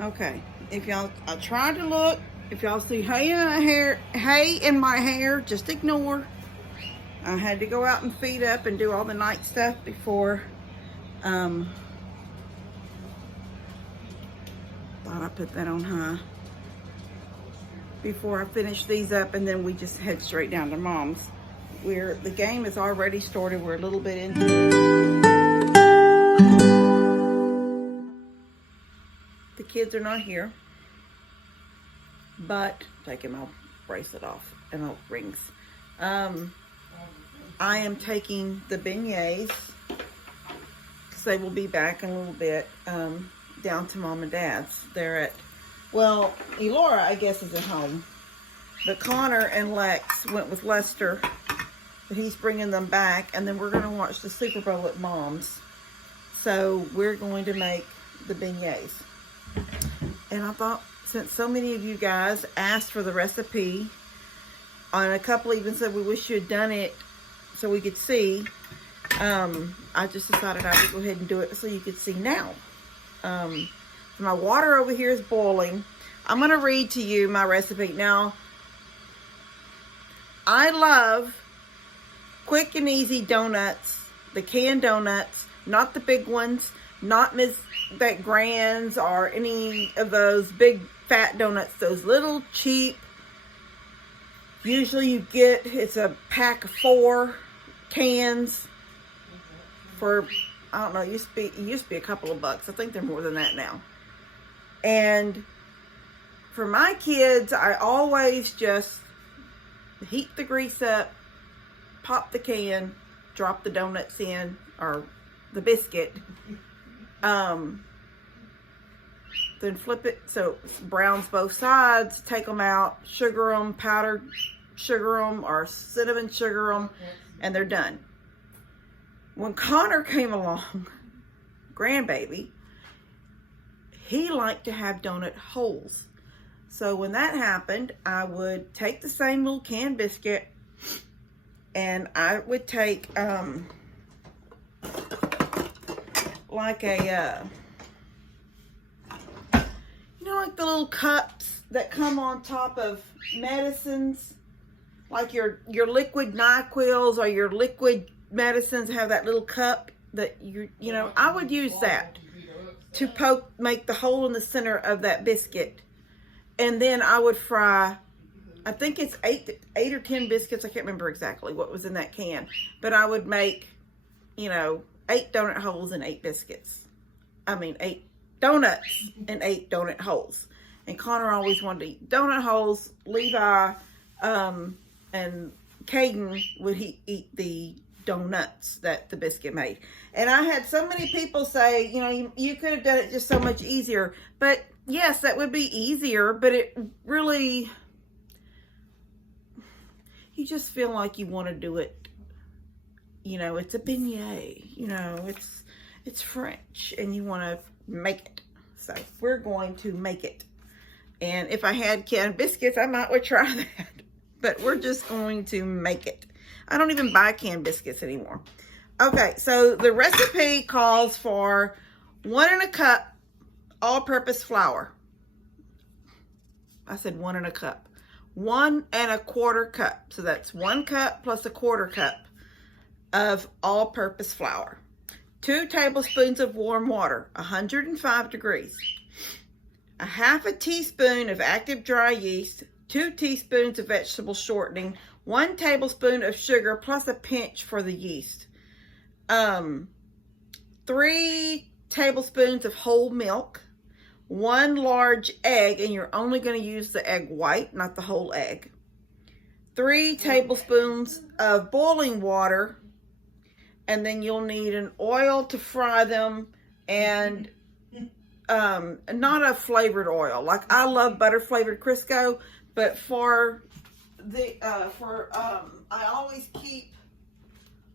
Okay, if y'all, I tried to look. If y'all see hay in my hair, just ignore. I had to go out and feed up and do all the night stuff before. Thought I put that on high before I finish these up, and then we just head straight down to Mom's. The game is already started. We're a little bit into it. The kids are not here, but taking my bracelet off and my rings. I am taking the beignets, because they will be back in a little bit, down to Mom and Dad's. They're at, well, Elora, I guess, is at home. But Connor and Lex went with Lester. But he's bringing them back, and then we're going to watch the Super Bowl at Mom's. So we're going to make the beignets. And I thought, since so many of you guys asked for the recipe, and a couple even said we wish you had done it so we could see, I just decided I would go ahead and do it so you could see now. So my water over here is boiling. I'm going to read to you my recipe. Now, I love quick and easy donuts, the canned donuts, not the big ones, not that Grands or any of those big fat donuts, those little cheap. Usually you get, it's a pack of 4 cans for, I don't know, it used to be a couple of bucks. I think they're more than that now. And for my kids, I always just heat the grease up, pop the can, drop the donuts in, or the biscuit, then flip it so it browns both sides, take them out, sugar them, powdered sugar them, or cinnamon sugar them, and they're done. When Connor came along, grandbaby, he liked to have donut holes. So when that happened, I would take the same little canned biscuit, and I would take like a like the little cups that come on top of medicines, like your liquid NyQuils or your liquid medicines have that little cup that I would use that to make the hole in the center of that biscuit. And then I would fry, I think it's 8 or 10 biscuits. I can't remember exactly what was in that can, but I would make, 8 donut holes and 8 biscuits. 8 donuts and 8 donut holes. And Connor always wanted to eat donut holes. Levi and Caden would eat the donuts that the biscuit made. And I had so many people say, you could have done it just so much easier. But yes, that would be easier, but it really, you just feel like you want to do it. It's a beignet, it's French, and you want to make it. So we're going to make it. And if I had canned biscuits, I might would try that. But we're just going to make it. I don't even buy canned biscuits anymore. Okay, so the recipe calls for 1 1/4 cup all-purpose flour. I said 1 1/4 cup. 1 1/4 cup. So that's 1 cup plus 1/4 cup of all-purpose flour. 2 tablespoons of warm water, 105 degrees. 1/2 teaspoon of active dry yeast, 2 teaspoons of vegetable shortening, 1 tablespoon of sugar plus a pinch for the yeast. 3 tablespoons of whole milk, 1 large egg, and you're only going to use the egg white, not the whole egg. 3 tablespoons of boiling water, and then you'll need an oil to fry them, and not a flavored oil. Like, I love butter flavored Crisco, but I always keep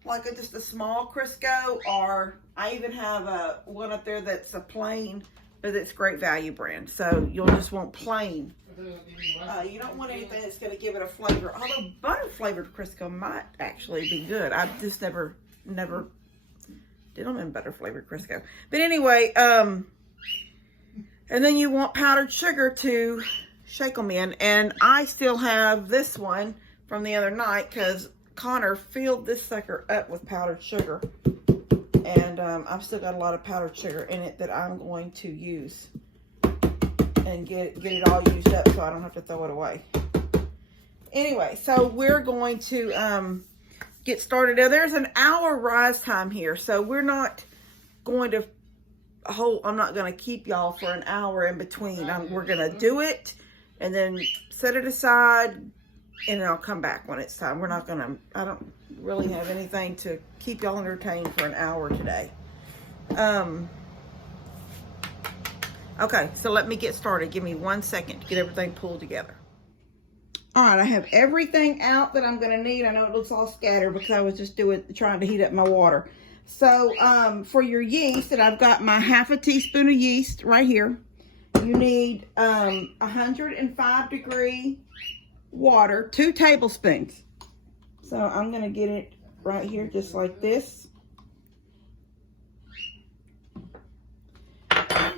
like just a small Crisco, or I even have one up there that's a plain, but it's Great Value brand. So you'll just want plain. You don't want anything that's going to give it a flavor. Although butter flavored Crisco might actually be good. I've just never did them in butter flavored Crisco. But anyway, And then you want powdered sugar to shake them in. And I still have this one from the other night because Connor filled this sucker up with powdered sugar. And I've still got a lot of powdered sugar in it that I'm going to use and get it all used up so I don't have to throw it away. Anyway, so we're going to get started. Now, there's an hour rise time here, so we're not going to I'm not going to keep y'all for an hour in between. We're going to do it and then set it aside, and then I'll come back when it's time. We're not going to, I don't really have anything to keep y'all entertained for an hour today. Okay, so let me get started. Give me 1 second to get everything pulled together. All right, I have everything out that I'm going to need. I know it looks all scattered because I was just trying to heat up my water. So for your yeast, and I've got my ½ teaspoon of yeast right here. You need 105-degree water, 2 tablespoons. So I'm going to get it right here just like this.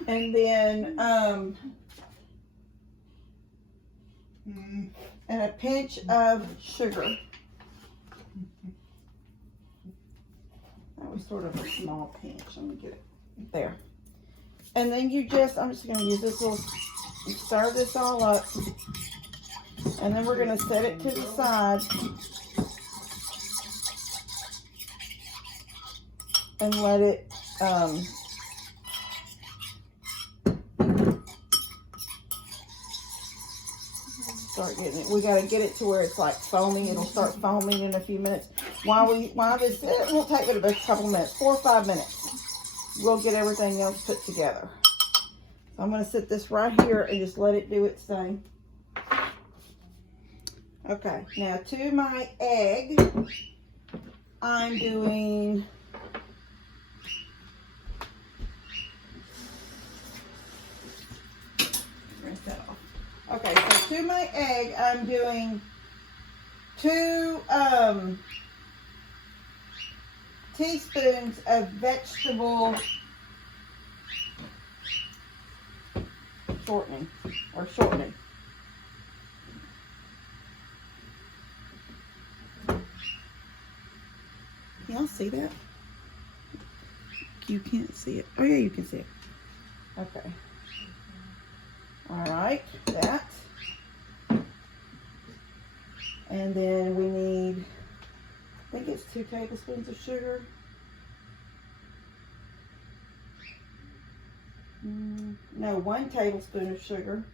And then and a pinch of sugar. That was sort of a small pinch. Let me get it there. And then I'm just going to use this little, stir this all up. And then we're going to set it to the side. And let it, start getting it. We got to get it to where it's like foaming. It'll start foaming in a few minutes. While this, it won't take it a couple minutes, 4 or 5 minutes. We'll get everything else put together. So I'm going to set this right here and just let it do its thing. Okay, now to my egg, I'm doing rinse that off. Okay, so to my egg, I'm doing 2 teaspoons of vegetable shortening. Y'all see that? You can't see it. Oh yeah, you can see it. Okay. All right, that. And then we need, I think it's 2 tablespoons of sugar. No, 1 tablespoon of sugar.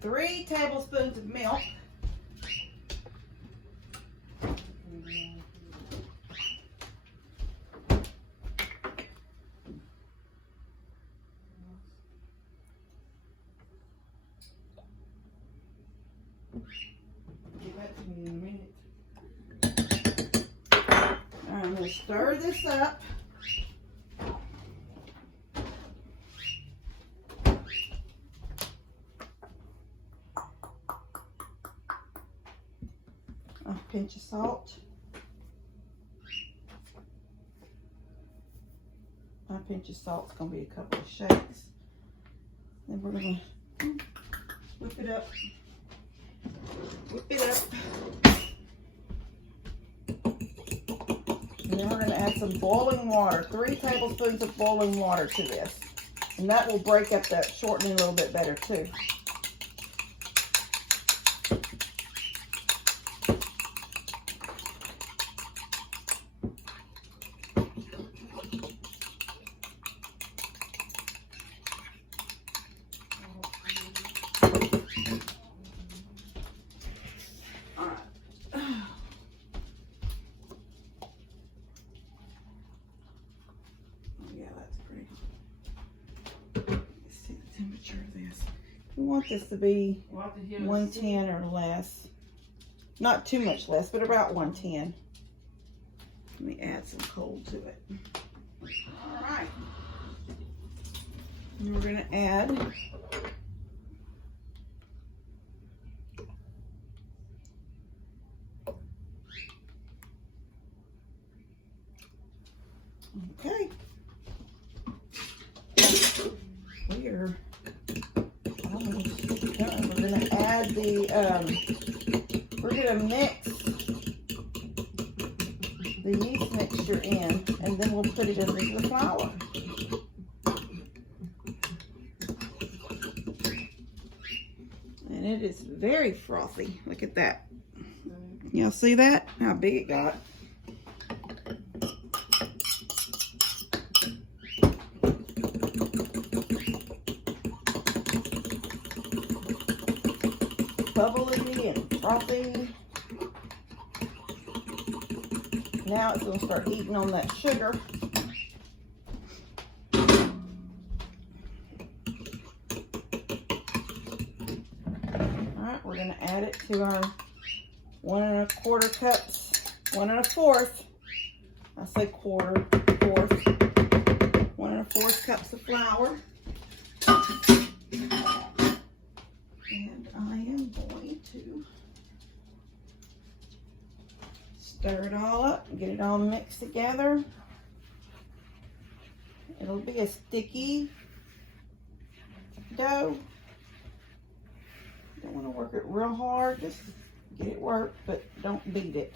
3 tablespoons of milk. Give that to me in a minute. I'm going to stir this up. A pinch of salt. My pinch of salt's going to be a couple of shakes. Then we're going to whip it up. Whip it up. And then we're going to add some boiling water. 3 tablespoons of boiling water to this. And that will break up that shortening a little bit better too. We want this to be 110 or less. Not too much less, but about 110. Let me add some cold to it. All right. And we're going to add Okay. We're almost done. We're gonna add the, we're gonna mix the yeast mixture in, and then we'll put it into the flour. And it is very frothy. Look at that. Y'all see that? How big it got. Bubbly and frothy. Now it's going to start eating on that sugar. Alright, we're going to add it to our 1 1/4 cups, 1 1/4. I say quarter, fourth. 1 1/4 cups of flour. And I am going to stir it all up and get it all mixed together. It'll be a sticky dough. Don't want to work it real hard, just get it worked, but don't beat it.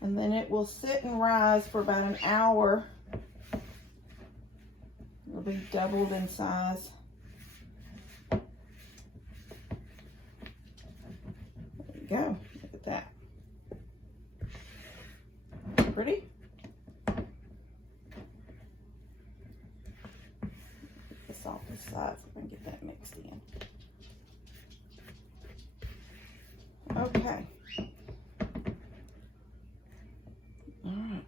And then it will sit and rise for about an hour. It'll be doubled in size. There you go. Look at that. Pretty? This off the side so I can get that mixed in. Okay. All right.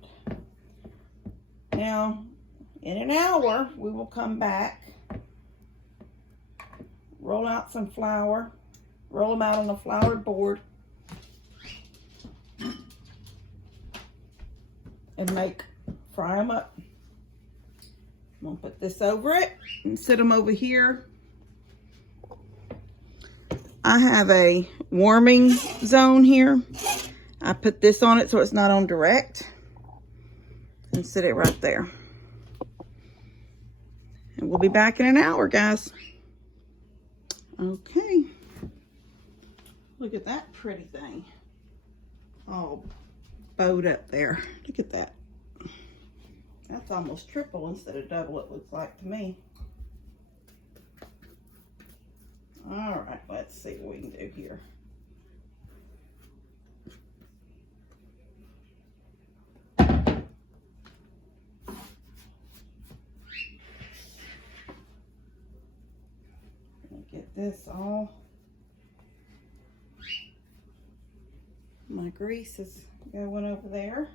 Now, in an hour, we will come back, roll out some flour, roll them out on a floured board, and fry them up. I'm gonna put this over it and set them over here. I have a warming zone here. I put this on it so it's not on direct, and set it right there. And we'll be back in an hour, guys. Okay. Look at that pretty thing. All bowed up there. Look at that. That's almost triple instead of double, it looks like to me. All right, let's see what we can do here. Get this all. My grease is going over there.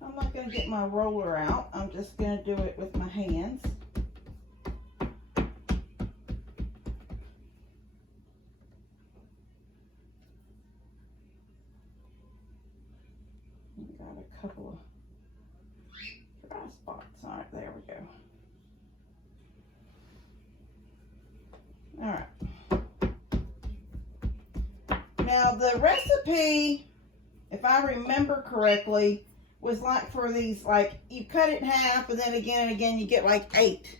I'm not gonna get my roller out. I'm just gonna do it with my hands. Got a couple of dry spots. All right, there we go. All right. Now the recipe, if I remember correctly, was like for these, like you cut it in half and then again and again you get like 8.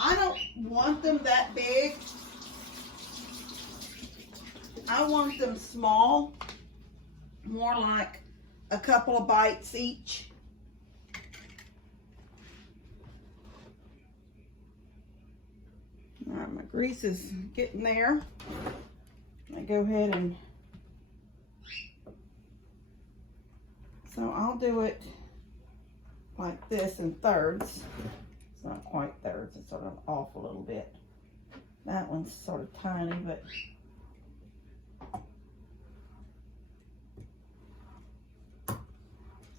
I don't want them that big. I want them small, more like a couple of bites each. All right, my grease is getting there. I go ahead and, so I'll do it like this in thirds. It's not quite thirds, it's sort of off a little bit. That one's sort of tiny, but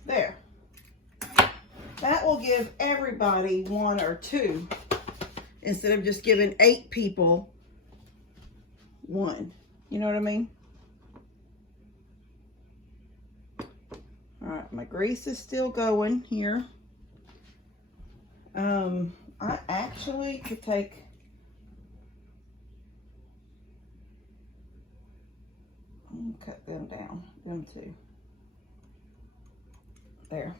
there. That will give everybody 1 or 2 instead of just giving 8 people 1. You know what I mean? All right, my grease is still going here. I actually could take cut them down, them two. There.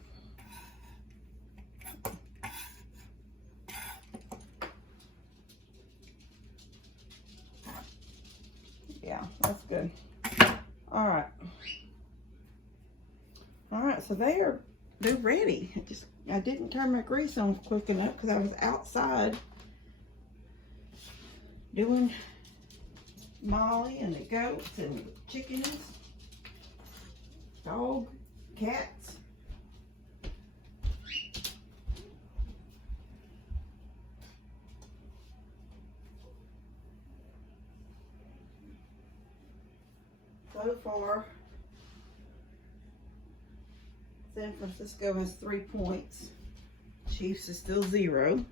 Yeah, that's good. All right. All right, so they're ready. I didn't turn my grease on quick enough because I was outside doing Molly and the goats and the chickens, dog, cats. So far, San Francisco has 3 points. Chiefs is still 0.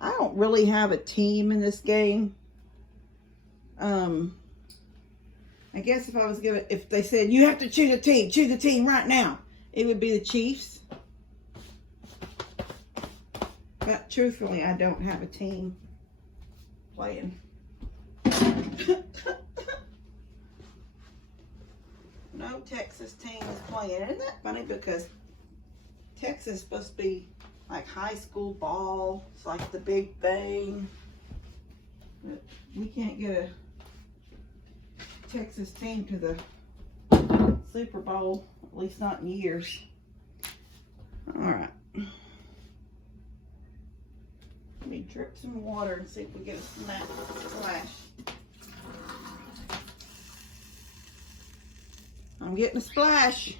I don't really have a team in this game. I guess if they said you have to choose a team right now, it would be the Chiefs. But truthfully, I don't have a team playing. No Texas team is playing. Isn't that funny? Because Texas is supposed to be like high school ball. It's like the big thing. But we can't get a Texas team to the Super Bowl, at least not in years. All right. Let me drip some water and see if we get a splash. I'm getting a splash.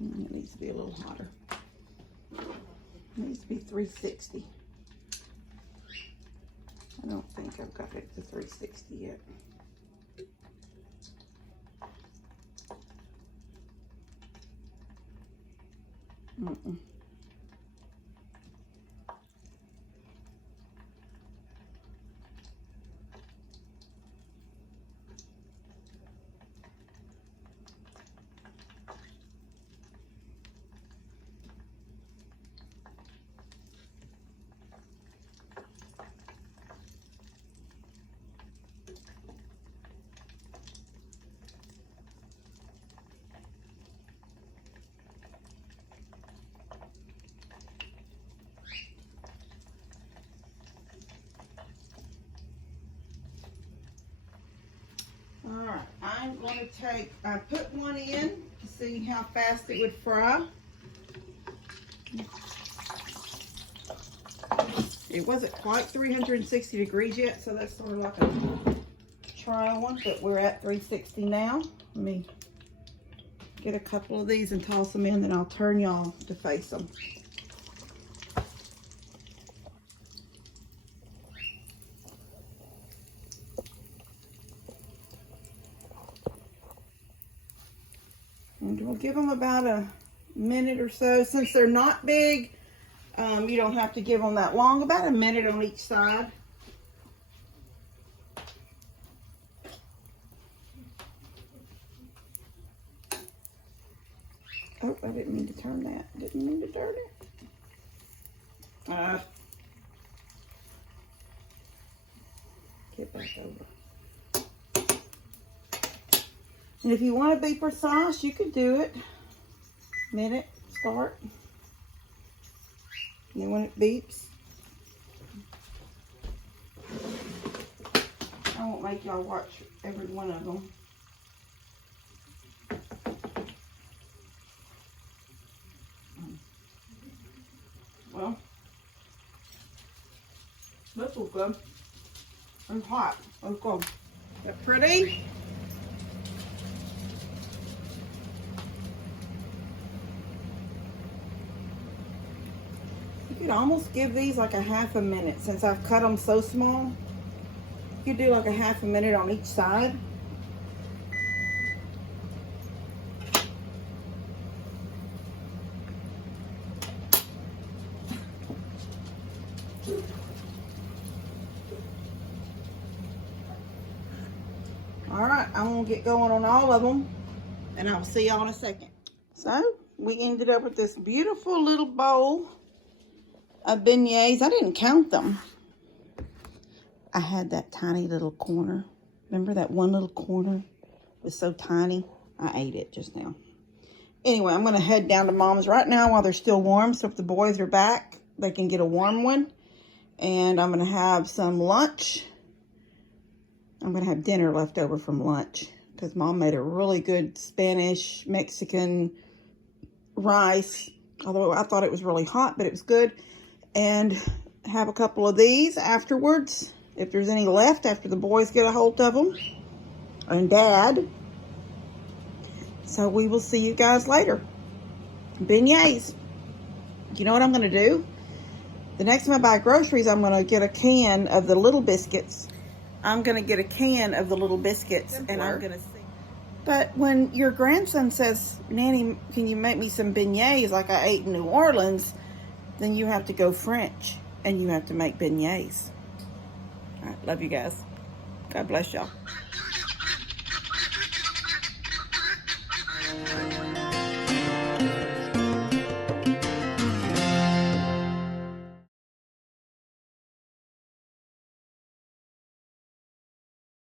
It needs to be a little hotter. It needs to be 360. I don't think I've got it to 360 yet. Mm-mm. All right, I'm going to I put one in to see how fast it would fry. It wasn't quite 360 degrees yet, so that's sort of like a trial one, but we're at 360 now. Let me get a couple of these and toss them in, then I'll turn y'all to face them. And we'll give them about a minute or so. Since they're not big, you don't have to give them that long, about a minute on each side. Oh, I didn't mean to turn that. Didn't mean to turn it. Get back over. And if you want to be precise, you could do it. Minute, start. And then when it beeps, I won't make y'all watch every one of them. Well, this will go. It's hot. Let's go. Is that pretty? You could almost give these like a half a minute since I've cut them so small. You could do like a half a minute on each side. I'm gonna get going on all of them, and I'll see y'all in a second. So we ended up with this beautiful little bowl of beignets. I didn't count them. I had that tiny little corner. Remember that one little corner? It was so tiny. I ate it just now. Anyway, I'm gonna head down to Mom's right now while they're still warm, so if the boys are back, they can get a warm one. And I'm gonna have some lunch. I'm gonna have dinner left over from lunch because Mom made a really good Spanish, Mexican rice. Although I thought it was really hot, but it was good. And have a couple of these afterwards, if there's any left after the boys get a hold of them. And Dad. So we will see you guys later. Beignets. You know what I'm gonna do? The next time I buy groceries, I'm gonna get a can of the little biscuits. I'm gonna get a can of the little biscuits, and I'm gonna see. But when your grandson says, Nanny, can you make me some beignets like I ate in New Orleans? Then you have to go French, and you have to make beignets. All right, love you guys. God bless y'all.